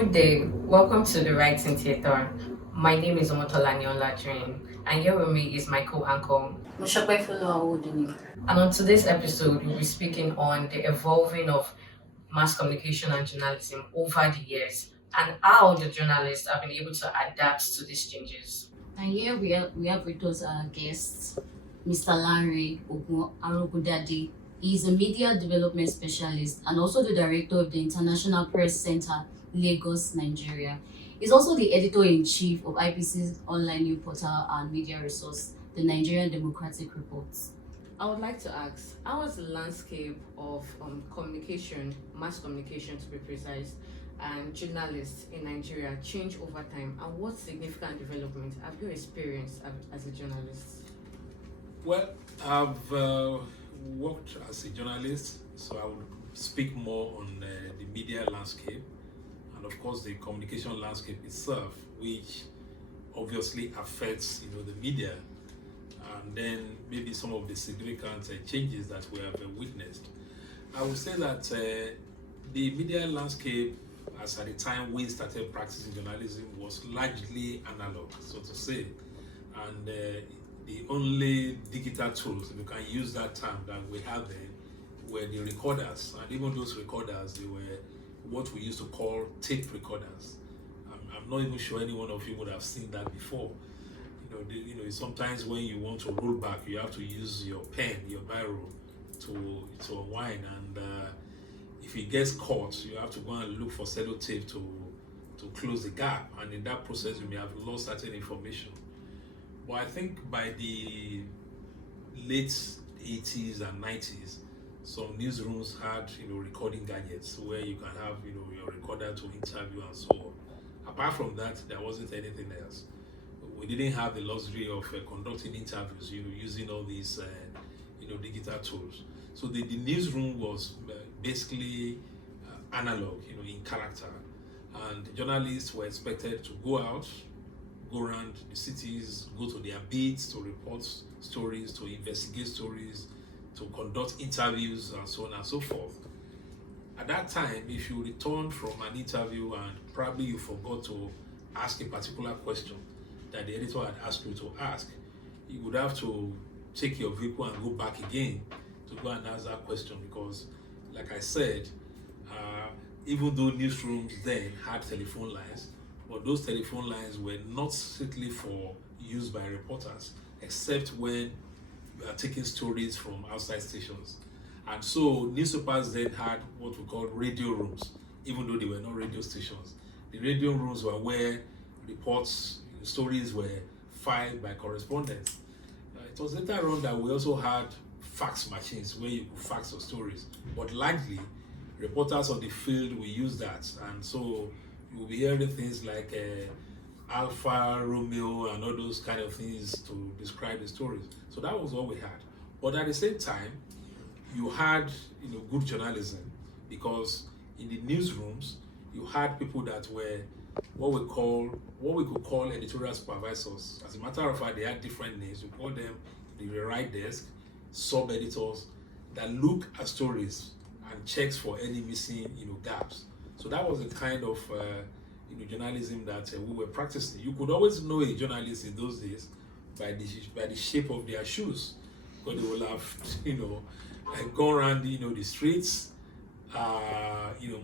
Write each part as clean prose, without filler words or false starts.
Good day. Welcome to the Writing Theatre. My name is OLAJUYIN, and here with me is my co-anchor. MOSOPEFOLUWA. And on today's episode, we'll be speaking on the evolving of mass communication and journalism over the years and how the journalists have been able to adapt to these changes. And here we have with us our guest, Mr. Lanre Arogundade. He is a media development specialist and also the director of the International Press Center, Lagos, Nigeria. He's also the editor-in-chief of IPC's online new portal and media resource, the Nigerian Democratic Report. I would like to ask, how has the landscape of communication, mass communication to be precise, and journalists in Nigeria changed over time, and what significant development have you experienced as a journalist? Well, I've worked as a journalist, so I would speak more on the media landscape and, of course, the communication landscape itself, which obviously affects, the media, and then maybe some of the significant changes that we have witnessed. I would say that the media landscape, as at the time we started practicing journalism, was largely analog, so to say, and the only digital tools, if you can use that term, that we had then were the recorders, and even those recorders, they were what we used to call tape recorders. I'm not even sure any one of you would have seen that before. Sometimes when you want to roll back, you have to use your pen, your biro, to unwind, and if it gets caught, you have to go and look for sellotape to close the gap, and in that process, you may have lost certain information. But I think by the late 80s and 90s, some newsrooms had, recording gadgets where you can have, your recorder to interview and so on. Apart from that, there wasn't anything else. We didn't have the luxury of conducting interviews, using all these, digital tools. So the newsroom was basically analog, in character, and journalists were expected to go out, go around the cities, go to their beats to report stories, to investigate stories, to conduct interviews, and so on and so forth. At that time, if you returned from an interview and probably you forgot to ask a particular question that the editor had asked you to ask, you would have to take your vehicle and go back again to go and ask that question, because, like I said, even though newsrooms then had telephone lines, but those telephone lines were not strictly for use by reporters, except when you are taking stories from outside stations. And so newspapers then had what we call radio rooms, even though they were not radio stations. The radio rooms were where reports, stories were filed by correspondents. It was later on that we also had fax machines where you could fax your stories, but largely reporters on the field will use that, and so you'll be hearing things like Alpha, Romeo, and all those kind of things to describe the stories. So that was what we had. But at the same time, you had good journalism, because in the newsrooms you had people that were what we could call editorial supervisors. As a matter of fact, they had different names. We call them the rewrite desk, sub-editors that look at stories and checks for any missing gaps. So that was the kind of journalism that we were practicing. You could always know a journalist in those days by the shape of their shoes, because they will have gone around the streets,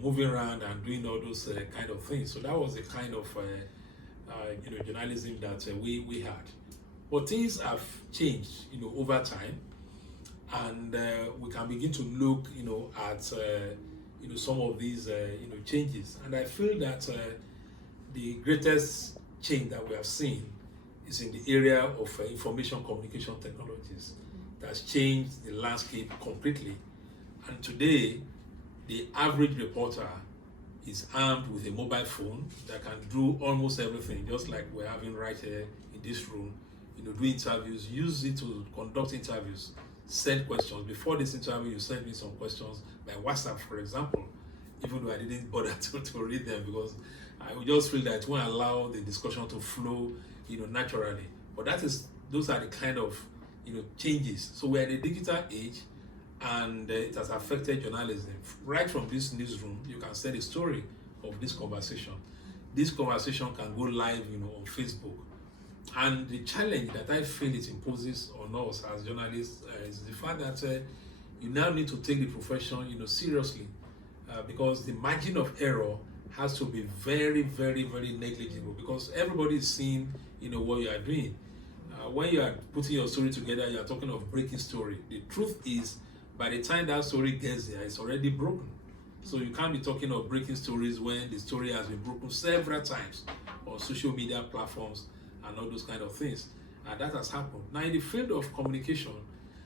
moving around and doing all those kind of things. So that was the kind of journalism that we had. But things have changed over time, and we can begin to look at some of these changes. And I feel that the greatest change that we have seen is in the area of information communication technologies. That's changed the landscape completely. And today, the average reporter is armed with a mobile phone that can do almost everything, just like we're having right here in this room. Do interviews, use it to conduct interviews, send questions. Before this interview, you sent me some questions by WhatsApp, for example, even though I didn't bother to read them, because I would just feel that it won't allow the discussion to flow, naturally. But those are the kind of, changes. So we're in a digital age, and it has affected journalism. Right from this newsroom, you can send a story of this conversation. This conversation can go live, on Facebook. And the challenge that I feel it imposes on us as journalists is the fact that you now need to take the profession, seriously, because the margin of error has to be very, very, very negligible, because everybody is seeing, what you are doing. When you are putting your story together, you are talking of breaking story. The truth is, by the time that story gets there, it's already broken. So you can't be talking of breaking stories when the story has been broken several times on social media platforms and all those kind of things. And that has happened. Now, in the field of communication,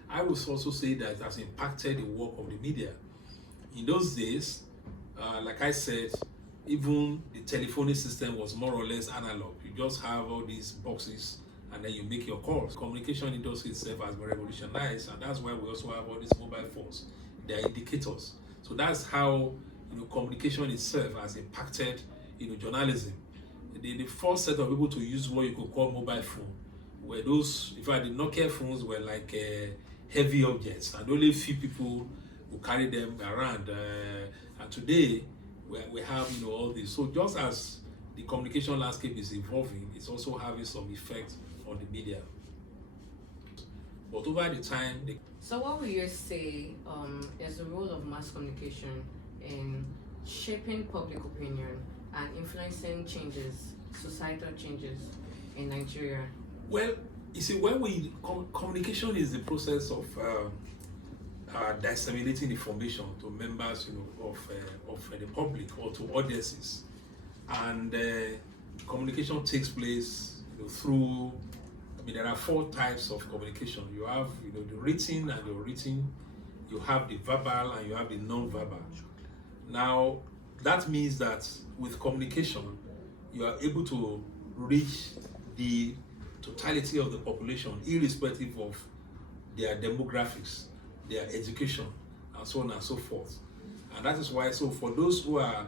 I would also say that it has impacted the work of the media. In those days, like I said, even the telephony system was more or less analog. You just have all these boxes and then you make your calls. Communication industry itself has been revolutionized, and that's why we also have all these mobile phones. They are indicators. So that's how communication itself has impacted journalism. The first set of people to use what you could call mobile phone were those, in fact, the Nokia phones were like heavy objects, and only few people who carry them around. And today we have all this. So just as the communication landscape is evolving, it's also having some effect on the media. But over the time, So what would you say is the role of mass communication in shaping public opinion and influencing societal changes in Nigeria? Well, you see, when communication is the process of disseminating information to members, of the public or to audiences, and communication takes place, through. There are 4 types of communication. You have, the written and the unwritten. You have the verbal and you have the non-verbal. Now, that means that with communication, you are able to reach the totality of the population, irrespective of their demographics, their education, and so on and so forth. And that is why, so for those who are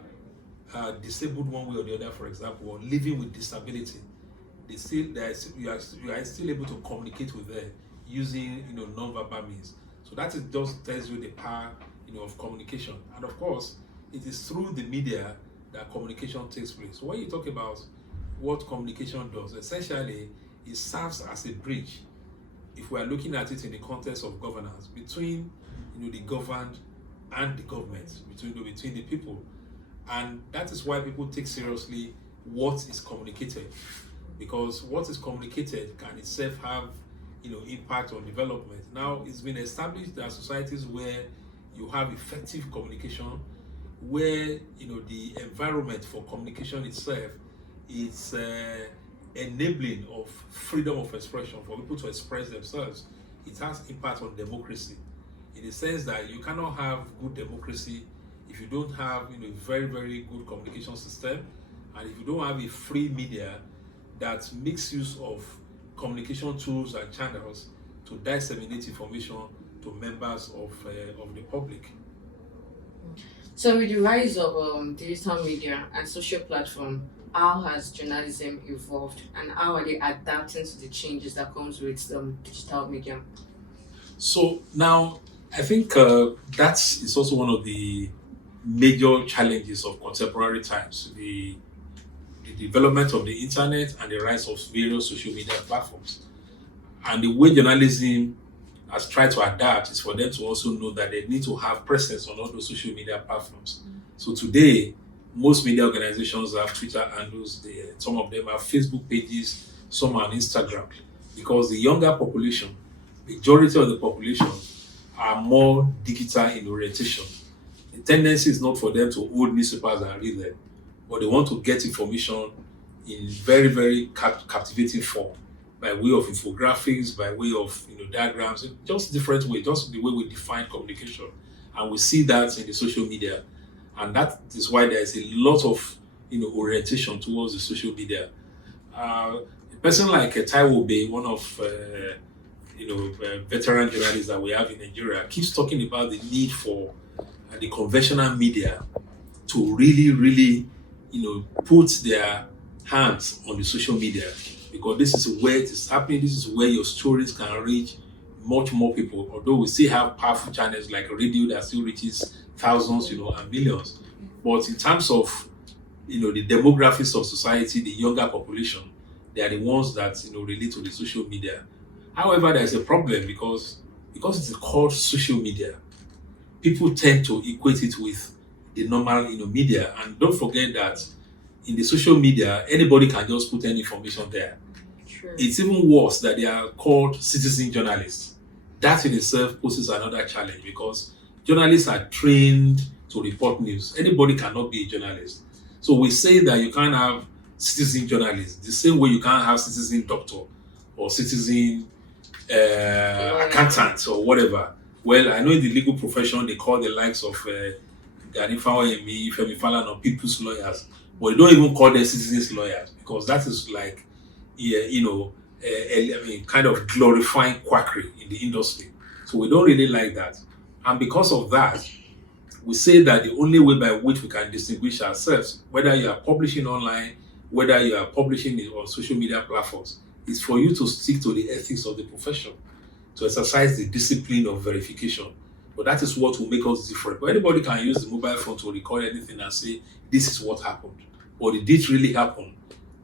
disabled one way or the other, for example, or living with disability, you are still able to communicate with them using non-verbal means. So that just tells you the power of communication. And of course, it is through the media that communication takes place. So when you talk about what communication does, essentially it serves as a bridge, if we are looking at it in the context of governance, between the governed and the government, between the people. And that is why people take seriously what is communicated, because what is communicated can itself have impact on development. Now, it's been established that societies where you have effective communication, where the environment for communication itself is enabling of freedom of expression for people to express themselves, it has impact on democracy, in the sense that you cannot have good democracy if you don't have a very, very good communication system, and if you don't have a free media that makes use of communication tools and channels to disseminate information to members of the public. So with the rise of digital media and social platform, how has journalism evolved, and how are they adapting to the changes that comes with digital medium? So now, I think that is also one of the major challenges of contemporary times, the development of the internet and the rise of various social media platforms. And the way journalism has tried to adapt is for them to also know that they need to have presence on all those social media platforms. So today, most media organizations have Twitter handles, some of them have Facebook pages, some are on Instagram, because the younger population, majority of the population, are more digital in orientation. The tendency is not for them to hold newspapers and read them, but they want to get information in very, very captivating form, by way of infographics, by way of diagrams, just different way, just the way we define communication. And we see that in the social media. And that is why there is a lot of orientation towards the social media. A person like Taiwo Bay, one of veteran journalists that we have in Nigeria, keeps talking about the need for the conventional media to really put their hands on the social media, because this is where it is happening. This is where your stories can reach much more people. Although we still have powerful channels like radio that still reaches thousands, and millions. But in terms of the demographics of society, the younger population, they are the ones that relate to the social media. However, there's a problem because it's called social media. People tend to equate it with the normal media, and don't forget that in the social media, anybody can just put any information there. True. It's even worse that they are called citizen journalists. That in itself poses another challenge because journalists are trained to report news. Anybody cannot be a journalist. So we say that you can't have citizen journalists the same way you can't have citizen doctor or citizen accountant or whatever. Well, I know in the legal profession they call the likes of Ifeoluwa, people's lawyers, but they don't even call them citizens lawyers because that is like, kind of glorifying quackery in the industry. So we don't really like that. And because of that, we say that the only way by which we can distinguish ourselves, whether you are publishing online, whether you are publishing it on social media platforms, is for you to stick to the ethics of the profession, to exercise the discipline of verification. But that is what will make us different. But anybody can use the mobile phone to record anything and say, this is what happened. Or did it really happen?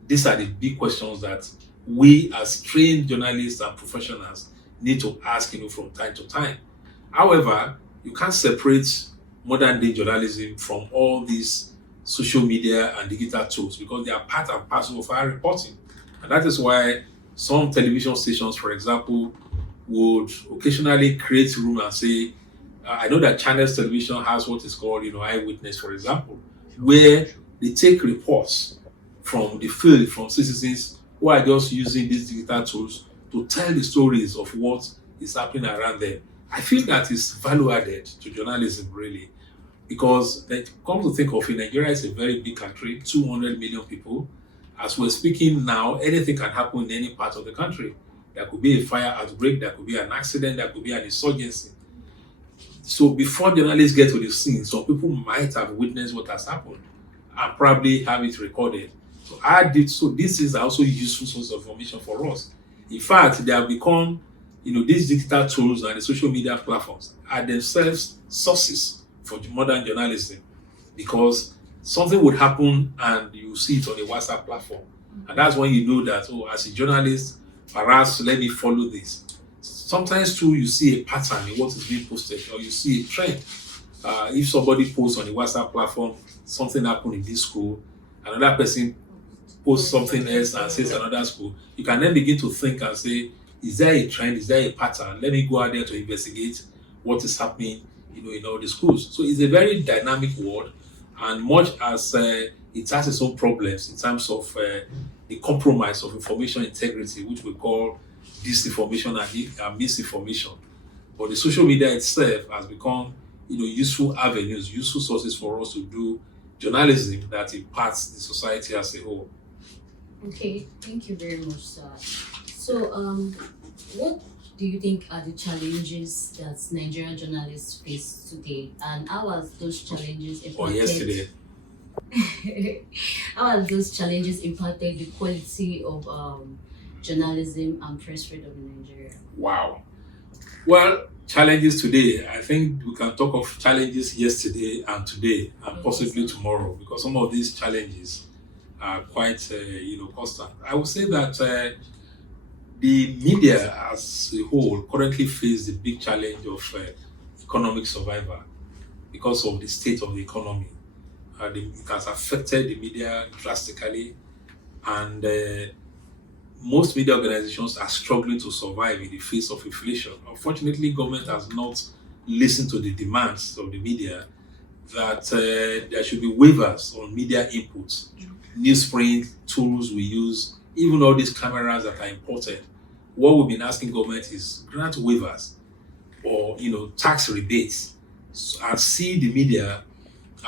These are the big questions that we as trained journalists and professionals need to ask from time to time. However, you can't separate modern day journalism from all these social media and digital tools because they are part and parcel of our reporting. And that is why some television stations, for example, would occasionally create room and say, I know that Channels Television has what is called, eyewitness, for example, where they take reports from the field, from citizens who are just using these digital tools to tell the stories of what is happening around them. I feel that is value added to journalism, really, because come to think of it, Nigeria is a very big country, 200 million people. As we're speaking now, anything can happen in any part of the country. There could be a fire outbreak, there could be an accident, there could be an insurgency. So before journalists get to the scene, some people might have witnessed what has happened and probably have it recorded. So this is also a useful source of information for us. In fact, they have become, these digital tools and the social media platforms are themselves sources for modern journalism because something would happen and you see it on a WhatsApp platform. And that's when you know that, as a journalist, perhaps let me follow this. Sometimes too, you see a pattern in what is being posted or you see a trend. If somebody posts on a WhatsApp platform, something happened in this school, another person posts something else and says another school, you can then begin to think and say, is there a trend? Is there a pattern? Let me go out there to investigate what is happening, in all the schools. So it's a very dynamic world, and much as it has its own problems in terms of the compromise of information integrity, which we call disinformation and misinformation. But the social media itself has become, useful avenues, useful sources for us to do journalism that impacts the society as a whole. Okay, thank you very much, sir. So, what do you think are the challenges that Nigerian journalists face today, and how has those challenges impacted? Or yesterday. How have those challenges impacted the quality of journalism and press freedom in Nigeria? Wow. Well, challenges today. I think we can talk of challenges yesterday and today and possibly tomorrow because some of these challenges are quite, constant. I would say that the media as a whole currently face the big challenge of economic survival because of the state of the economy. It has affected the media drastically, and most media organizations are struggling to survive in the face of inflation. Unfortunately, government has not listened to the demands of the media that there should be waivers on media inputs, newsprint, tools we use, even all these cameras that are imported. What we've been asking government is grant waivers or tax rebates and see the media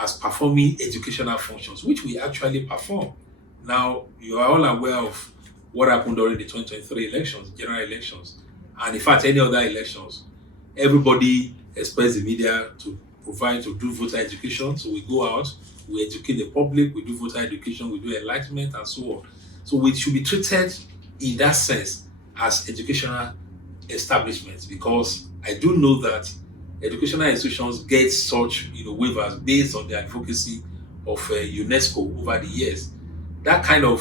as performing educational functions, which we actually perform. Now, you are all aware of what happened during the 2023 elections, general elections, and in fact, any other elections. Everybody expects the media to do voter education. So we go out, we educate the public, we do voter education, we do enlightenment, and so on. So we should be treated in that sense as educational establishments, because I do know that educational institutions get such waivers based on the advocacy of UNESCO over the years. That kind of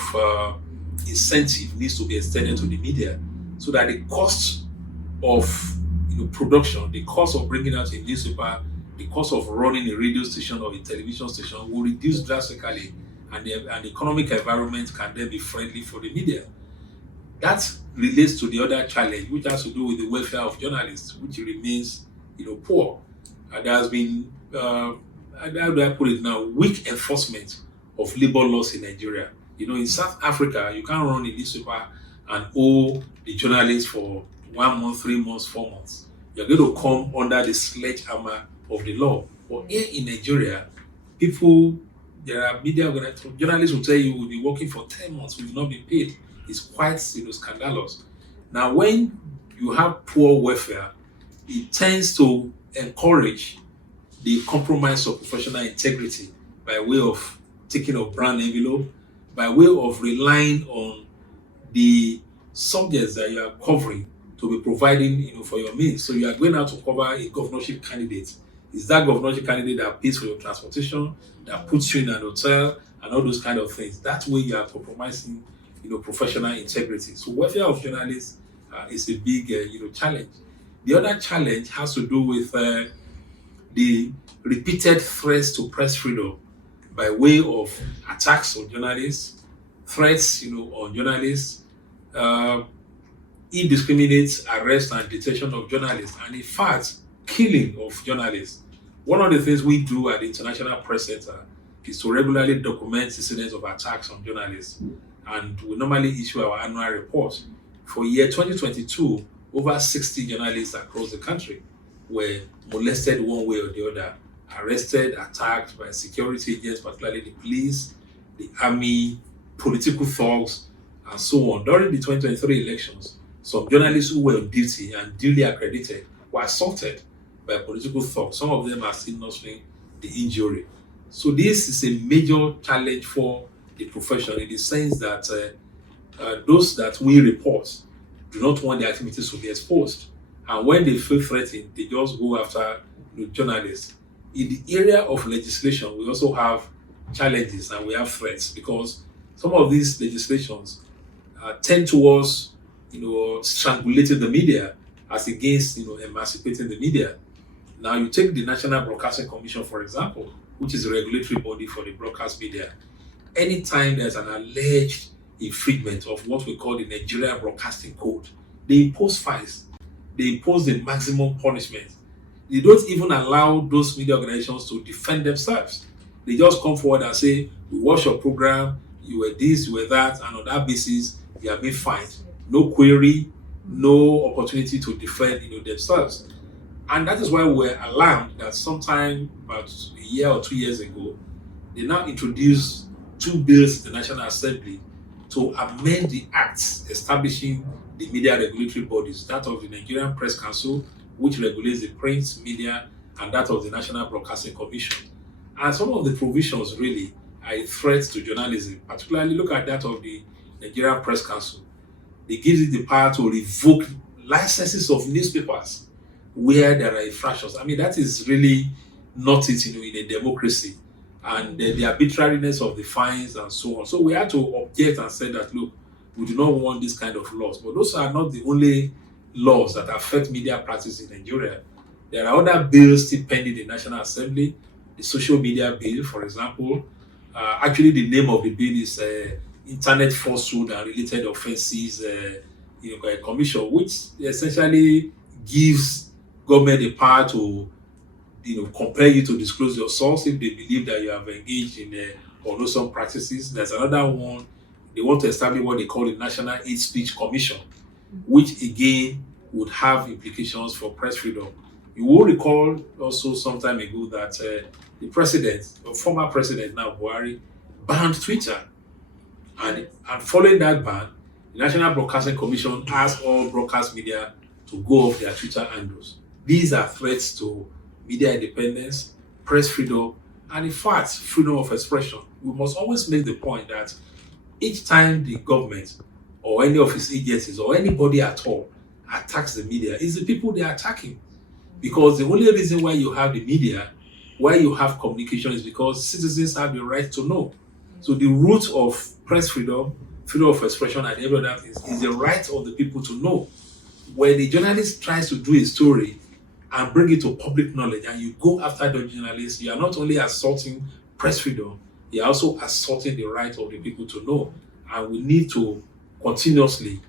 incentive needs to be extended to the media, so that the cost of production, the cost of bringing out a newspaper, the cost of running a radio station or a television station will reduce drastically, and the economic environment can then be friendly for the media. That relates to the other challenge, which has to do with the welfare of journalists, which remains poor. There has been, how do I put it now, weak enforcement of labor laws in Nigeria. In South Africa, you can't run a newspaper and owe the journalists for 1 month, 3 months, 4 months. You're going to come under the sledgehammer of the law. But here in Nigeria, there are media journalists will tell you will be working for 10 months, will not be paid. It's quite scandalous. Now, when you have poor welfare, it tends to encourage the compromise of professional integrity by way of taking a brand envelope, by way of relying on the subjects that you are covering to be providing for your means. So you are going out to cover a governorship candidate. It's that governorship candidate that pays for your transportation, that puts you in an hotel, and all those kind of things. That way you are compromising professional integrity. So welfare of journalists is a big challenge. The other challenge has to do with the repeated threats to press freedom by way of attacks on journalists, threats on journalists, indiscriminate arrest and detention of journalists, and in fact, killing of journalists. One of the things we do at the International Press Center is to regularly document incidents of attacks on journalists, and we normally issue our annual report. For year 2022, over 60 journalists across the country were molested one way or the other, arrested, attacked by security agents, particularly the police, the army, political thugs, and so on. During the 2023 elections, some journalists who were on duty and duly accredited were assaulted by political thugs. Some of them are still nursing the injury. So this is a major challenge for the profession, in the sense that those that we report do not want their activities to be exposed. And when they feel threatened, they just go after journalists. In the area of legislation, we also have challenges and we have threats, because some of these legislations tend towards strangulating the media as against emancipating the media. Now you take the National Broadcasting Commission, for example, which is a regulatory body for the broadcast media. Anytime there's an alleged infringement of what we call the Nigerian Broadcasting Code, they impose fines. They impose the maximum punishment. They don't even allow those media organizations to defend themselves. They just come forward and say, we watch your program, you were this, you were that, and on that basis, you have been fined. No query, no opportunity to defend themselves. And that is why we're alarmed that sometime about a year or 2 years ago, they now introduced 2 bills in the National Assembly to amend the acts establishing the media regulatory bodies, that of the Nigerian Press Council, which regulates the print media, and that of the National Broadcasting Commission. And some of the provisions really are a threat to journalism, particularly look at that of the Nigerian Press Council. They give it the power to revoke licenses of newspapers where there are infractions. I mean, that is really not it in a democracy. And the arbitrariness of the fines and so on. So we had to object and say that, look, we do not want this kind of laws. But those are not the only laws that affect media practice in Nigeria. There are other bills still pending in the National Assembly. The social media bill, for example. Actually, the name of the bill is Internet Falsehood and Related Offences Commission, which essentially gives government the power to compel you to disclose your source if they believe that you have engaged in unlawful practices. There's another one. They want to establish what they call the National Hate Speech Commission, which again would have implications for press freedom. You will recall also some time ago that the president, the former president now, Buhari, banned Twitter. And following that ban, the National Broadcasting Commission asked all broadcast media to go off their Twitter handles. These are threats to media independence, press freedom, and in fact, freedom of expression. We must always make the point that each time the government or any of its agencies or anybody at all attacks the media, it's the people they are attacking. Because the only reason why you have the media why you have communication is because citizens have the right to know. So the root of press freedom, freedom of expression, and every other thing is the right of the people to know. When the journalist tries to do a story and bring it to public knowledge, and you go after the journalist, you are not only assaulting press freedom, you are also assaulting the right of the people to know. And we need to continuously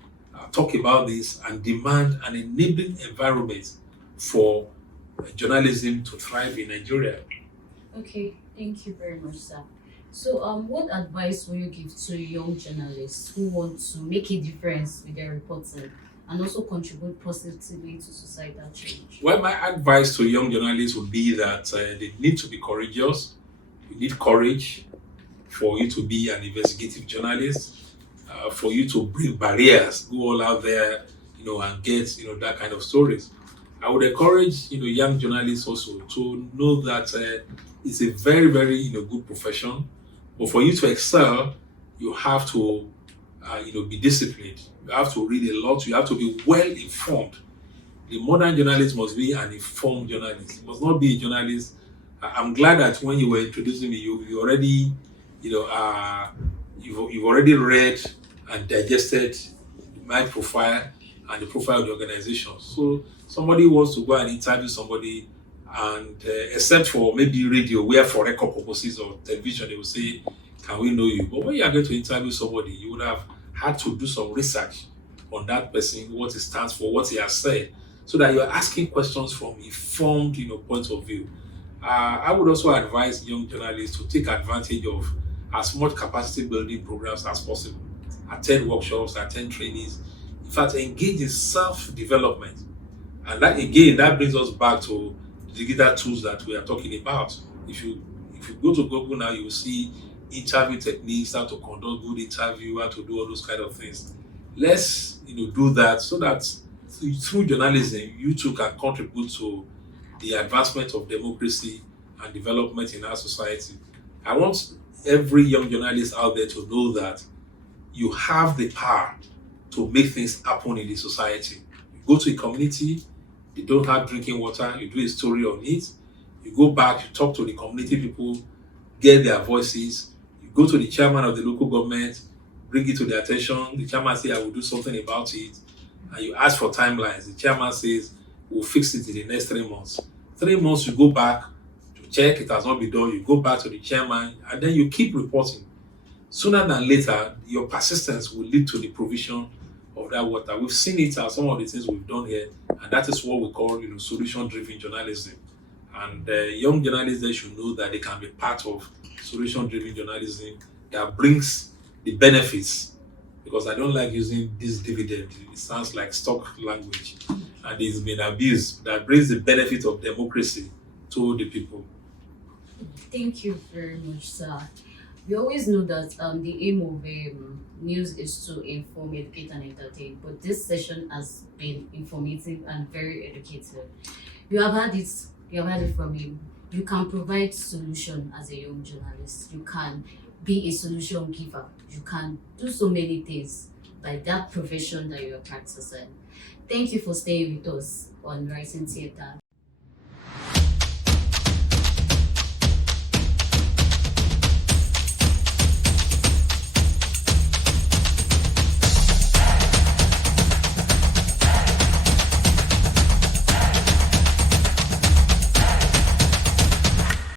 talk about this and demand an enabling environment for journalism to thrive in Nigeria. Okay, thank you very much, sir. So, what advice will you give to young journalists who want to make a difference with their reporting and also contribute positively to societal change? Well, my advice to young journalists would be that they need to be courageous. You need courage for you to be an investigative journalist, for you to break barriers, go all out there, and get, that kind of stories. I would encourage, young journalists also to know that it's a very, very, good profession. But for you to excel, you have to, be disciplined. You have to read a lot. You have to be well informed. The modern journalist must be an informed journalist. He must not be a journalist. I'm glad that when you were introducing me, you already, you've already read and digested my profile and the profile of the organization. So somebody wants to go and interview somebody, and except for maybe radio, where for record purposes, or television, they will say, "Can we know you?" But when you are going to interview somebody, you would have had to do some research on that person, what he stands for, what he has said, so that you are asking questions from informed, point of view. I would also advise young journalists to take advantage of as much capacity building programs as possible. Attend workshops, attend trainings. In fact, engage in self-development. And that brings us back to the digital tools that we are talking about. If you go to Google now, you will see interview techniques, how to conduct good interview, how to do all those kind of things. Let's do that, so that through journalism, you too can contribute to the advancement of democracy and development in our society. I want every young journalist out there to know that you have the power to make things happen in the society. You go to a community, they don't have drinking water, you do a story on it. You go back, you talk to the community people, get their voices. You go to the chairman of the local government, bring it to their attention. The chairman says, "I will do something about it." And you ask for timelines. The chairman says, "We'll fix it in the next 3 months." 3 months, you go back to check, it has not been done. You go back to the chairman, and then you keep reporting. Sooner than later, your persistence will lead to the provision of that water. We've seen it as some of the things we've done here, and that is what we call, solution-driven journalism. And young journalists, they should know that they can be part of solution-driven journalism that brings the benefits. Because I don't like using this dividend. It sounds like stock language, and it's been abused. That brings the benefit of democracy to the people. Thank you very much, sir. We always know that the aim of news is to inform, educate, and entertain. But this session has been informative and very educative. You have had it from him. You can provide solution as a young journalist. You can be a solution giver. You can do so many things by that profession that you are practicing. Thank you for staying with us on Writing Theatre.